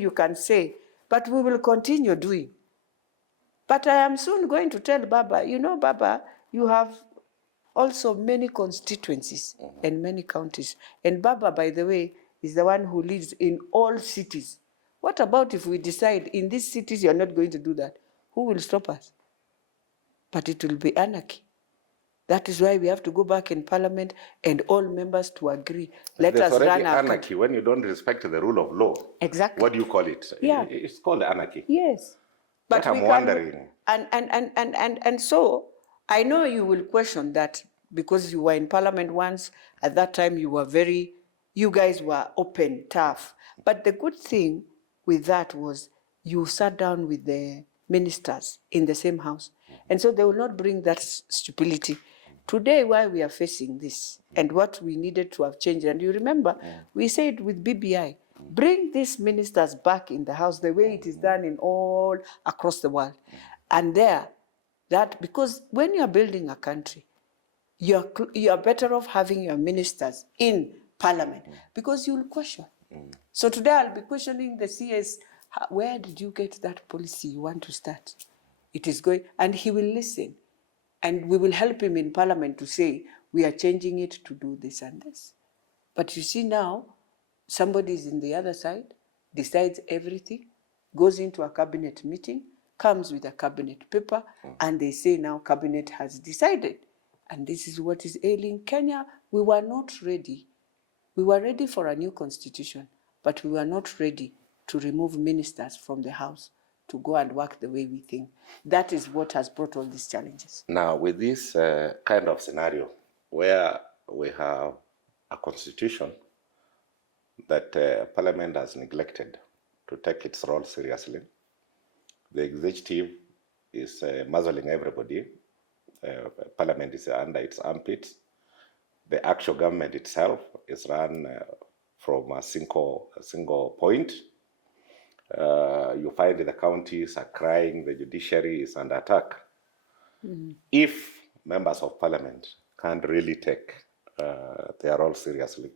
you can say, but we will continue doing. But I am soon going to tell Baba, Baba, you have also many constituencies and many counties. And Baba, by the way, is the one who lives in all cities. What about if we decide in these cities you're not going to do that? Who will stop us? But it will be anarchy. That is why we have to go back in Parliament and all members to agree. Let us run our anarchy when you don't respect the rule of law. Exactly. What do you call it? Yeah. It's called anarchy. Yes. But I'm wondering. And so I know you will question that because you were in Parliament once. At that time you guys were open, tough. But the good thing with that was you sat down with the ministers in the same house. And so they will not bring that stupidity. Today, why we are facing this and what we needed to have changed, and you remember, we said with BBI, bring these ministers back in the house the way it is done in all across the world. And because when you are building a country, you're better off having your ministers in parliament because you'll question. So today I'll be questioning the CS, where did you get that policy you want to start? It is going, and he will listen. And we will help him in parliament to say, we are changing it to do this and this. But you see now, somebody is in the other side, decides everything, goes into a cabinet meeting, comes with a cabinet paper, and they say now cabinet has decided. And this is what is ailing Kenya. We were not ready. We were ready for a new constitution, but we were not ready to remove ministers from the house to go and work the way we think. That is what has brought all these challenges. Now, with this kind of scenario, where we have a constitution that Parliament has neglected to take its role seriously, the executive is muzzling everybody. Parliament is under its armpits. The actual government itself is run from a single point. You find the counties are crying, the judiciary is under attack. If members of parliament can't really take their role seriously,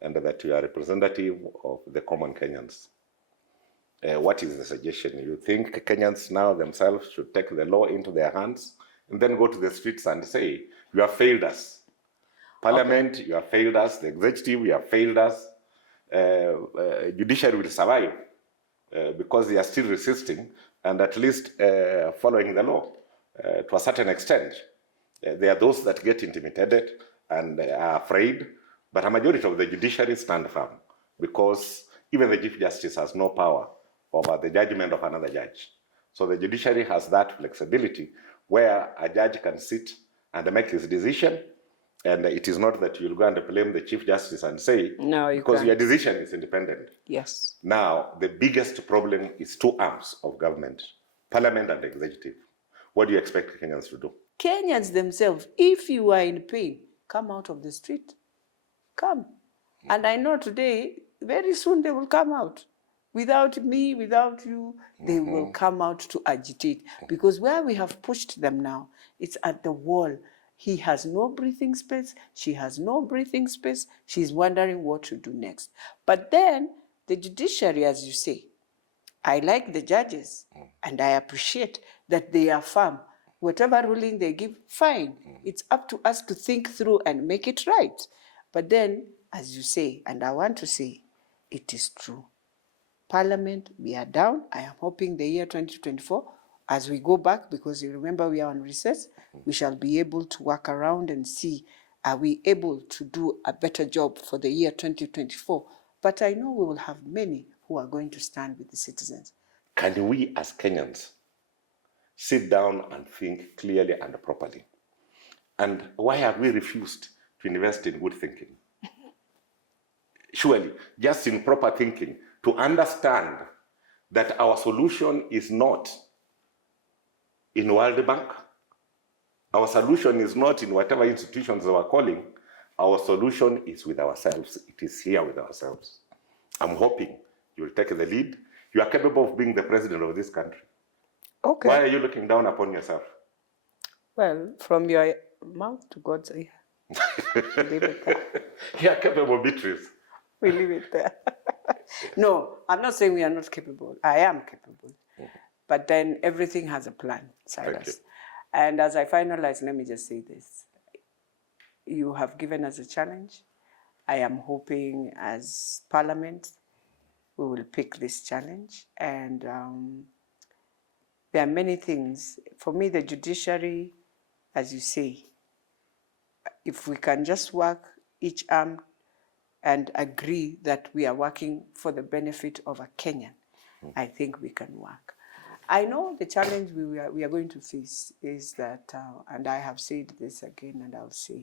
and that you are representative of the common Kenyans, what is the suggestion? You think Kenyans now themselves should take the law into their hands and then go to the streets and say, you have failed us. Parliament, okay, you have failed us. The executive, you have failed us. Judiciary will survive because they are still resisting and at least following the law to a certain extent. There are those that get intimidated and are afraid, but a majority of the judiciary stand firm because even the Chief Justice has no power over the judgment of another judge. So the judiciary has that flexibility where a judge can sit and make his decision, and it is not that you'll go and blame the Chief Justice and say, no, because your decision is independent. Yes. Now, the biggest problem is two arms of government, Parliament and executive. What do you expect Kenyans to do? Kenyans themselves, if you are in pain, come out of the street. Come. And I know today, very soon they will come out. Without me, without you, they will come out to agitate. Because where we have pushed them now, it's at the wall. He has no breathing space. She has no breathing space. She's wondering what to do next. But then the judiciary, as you say, I like the judges and I appreciate that they are firm. Whatever ruling they give, fine. It's up to us to think through and make it right. But then, as you say, and I want to say, it is true. Parliament, we are down. I am hoping the year 2024, as we go back, because you remember we are on recess, we shall be able to work around and see, are we able to do a better job for the year 2024? But I know we will have many who are going to stand with the citizens. Can we as Kenyans sit down and think clearly and properly? And why have we refused to invest in good thinking? Surely, just in proper thinking, to understand that our solution is not in World Bank, our solution is not in whatever institutions they are calling, our solution is with ourselves. It is here with ourselves. I'm hoping you will take the lead. You are capable of being the president of this country. Okay. Why are you looking down upon yourself? Well, from your mouth to God's ear. Leave it there. You are capable, Beatrice. We leave it there. No, I'm not saying we are not capable. I am capable. But then everything has a plan, Silas. And as I finalize, let me just say this. You have given us a challenge. I am hoping as Parliament, we will pick this challenge. And there are many things. For me, the judiciary, as you say, if we can just work each arm and agree that we are working for the benefit of a Kenyan, I think we can work. I know the challenge we are going to face is that, and I have said this again and I'll say,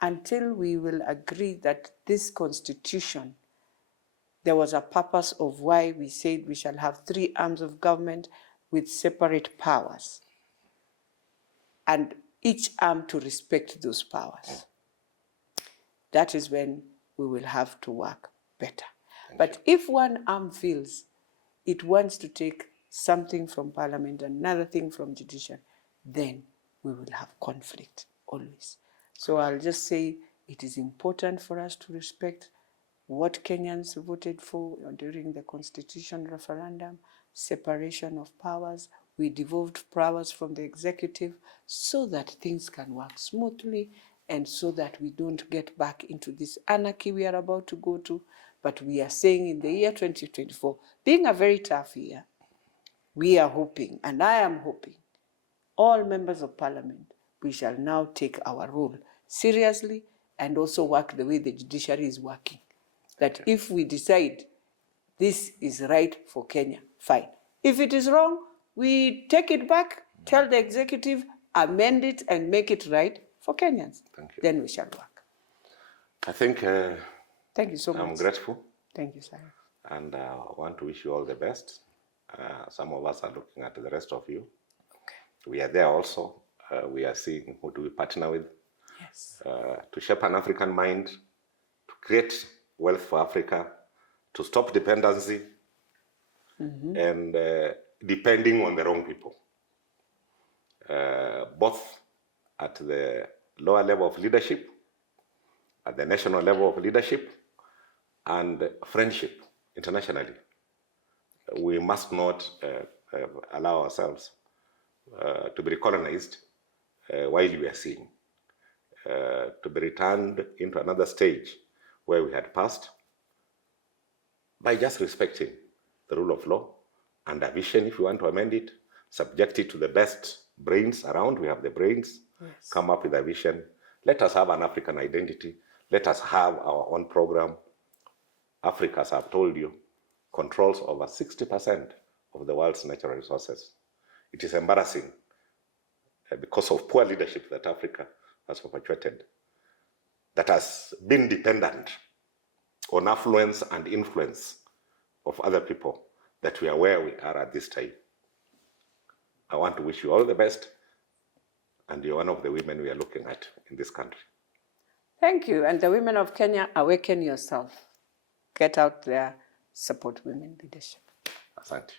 until we will agree that this constitution, there was a purpose of why we said we shall have 3 arms of government with separate powers, and each arm to respect those powers. That is when we will have to work better. But if one arm feels it wants to take something from Parliament, another thing from judiciary, then we will have conflict always. So I'll just say it is important for us to respect what Kenyans voted for during the constitution referendum, separation of powers. We devolved powers from the executive so that things can work smoothly and so that we don't get back into this anarchy we are about to go to. But we are saying in the year 2024, being a very tough year, we are hoping, and I am hoping, all members of parliament, we shall now take our role seriously and also work the way the judiciary is working. That if we decide this is right for Kenya, fine. If it is wrong, we take it back, tell the executive, amend it and make it right for Kenyans. Thank you. Then we shall work. I think thank you so much. I'm grateful. Thank you, sir. And I want to wish you all the best. Some of us are looking at the rest of you. Okay. We are there also. We are seeing who do we partner with. Yes. To shape an African mind, to create wealth for Africa, to stop dependency, and depending on the wrong people, both at the lower level of leadership, at the national level of leadership, and friendship internationally. We must not allow ourselves to be recolonized while we are seeing, to be returned into another stage where we had passed, by just respecting the rule of law and a vision. If you want to amend it, subject it to the best brains around. We have the brains. Yes. Come up with a vision. Let us have an African identity. Let us have our own program. Africa, as I've told you, controls over 60% of the world's natural resources. It is embarrassing because of poor leadership that Africa has perpetuated, that has been dependent on affluence and influence of other people, that we are where we are at this time. I want to wish you all the best, and you're one of the women we are looking at in this country. Thank you. And the women of Kenya, awaken yourself. Get out there, support women leadership. Asante.